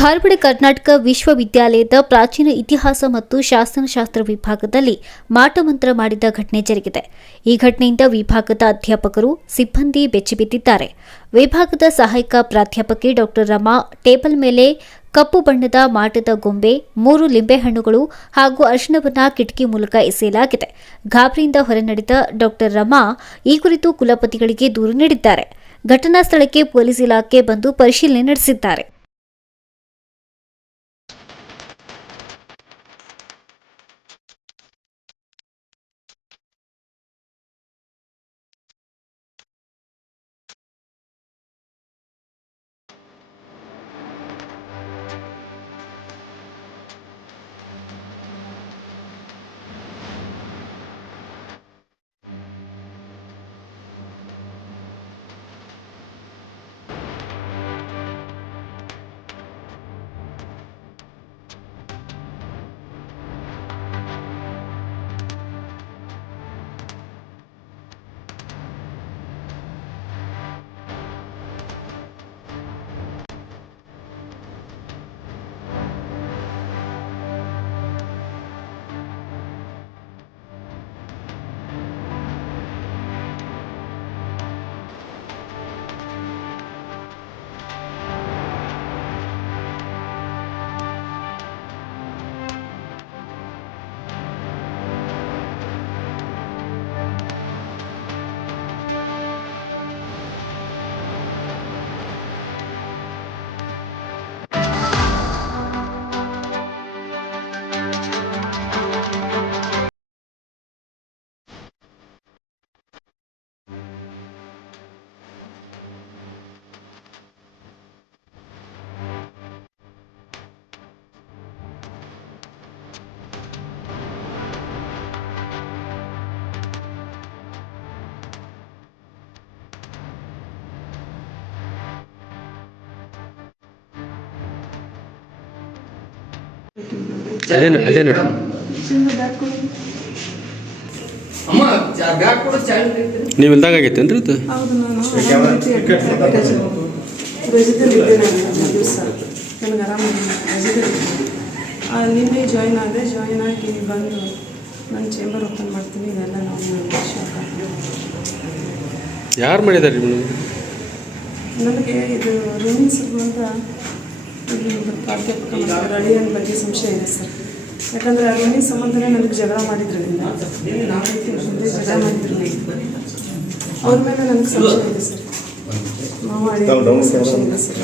ಧಾರವಾಡ ಕರ್ನಾಟಕ ವಿಶ್ವವಿದ್ಯಾಲಯದ ಪ್ರಾಚೀನ ಇತಿಹಾಸ ಮತ್ತು ಶಾಸನಶಾಸ್ತ್ರ ವಿಭಾಗದಲ್ಲಿ ಮಾಟಮಂತ್ರ ಮಾಡಿದ ಘಟನೆ ಜರುಗಿದೆ. ಈ ಘಟನೆಯಿಂದ ವಿಭಾಗದ ಅಧ್ಯಾಪಕರು, ಸಿಬ್ಬಂದಿ ಬೆಚ್ಚಿಬಿದ್ದಿದ್ದಾರೆ. ವಿಭಾಗದ ಸಹಾಯಕ ಪ್ರಾಧ್ಯಾಪಕಿ ಡಾ ರಮಾ ಟೇಬಲ್ ಮೇಲೆ ಕಪ್ಪು ಬಣ್ಣದ ಮಾಟದ ಗೊಂಬೆ, 3 ಲಿಂಬೆಹಣ್ಣುಗಳು ಹಾಗೂ ಅರಿಶಿಣವನ್ನು ಕಿಟಕಿ ಮೂಲಕ ಎಸೆಯಲಾಗಿದೆ. ಗಾಬರಿಯಿಂದ ಹೊರನಡೆದ ಡಾ ರಮಾ ಈ ಕುರಿತು ಕುಲಪತಿಗಳಿಗೆ ದೂರು ನೀಡಿದ್ದಾರೆ. ಘಟನಾ ಸ್ಥಳಕ್ಕೆ ಪೊಲೀಸ್ ಇಲಾಖೆ ಬಂದು ಪರಿಶೀಲನೆ ನಡೆಸಿದ್ದಾರೆ. ನೀವು ಇಲ್ದಾಗ ಆಗೈತೇನ್ರಿ ಇದು? ಹೌದು, ನಾನು ರಜದಲ್ಲಿದ್ದೆ. ದಿವಸ ನನಗೆ ಆರಾಮಿಲ್ಲ, ರಜದಲ್ಲಿದ್ದೆ. ನಿನ್ನೆ ಜಾಯಿನ್ ಆಗಿ ಬಂದು ನನ್ನ ಚೇಂಬರ್ ಓಪನ್ ಮಾಡ್ತೀನಿ. ಇದೆಲ್ಲ ನಾವು ಶಾಕ್ ಆಗ್ತೀವಿ. ಯಾರು ಮಾಡಿದಾರೆ ನನಗೆ ಇದು ರೂಮಿನ್ ಸಂಬಂಧ ಇಲ್ಲಿ ಪ್ರಾಧ್ಯಾಪಕ ರಳಿಯನ್ ಬಗ್ಗೆ ಸಂಶಯ ಇದೆ ಸರ್. ಯಾಕಂದರೆ ಆ ರೂಮಿನ ಸಂಬಂಧನೇ ನನಗೆ ಜಗಳ ಮಾಡಿದ್ರಿಂದ ಜಗಳ ಮಾಡಿದ್ರಲ್ಲಿ ಅವ್ರ ಮೇಲೆ ನನಗೆ ಸಂಶಯ ಇದೆ ಸರ್. ಸಂಶಯ ಇದೆ ಸರ್.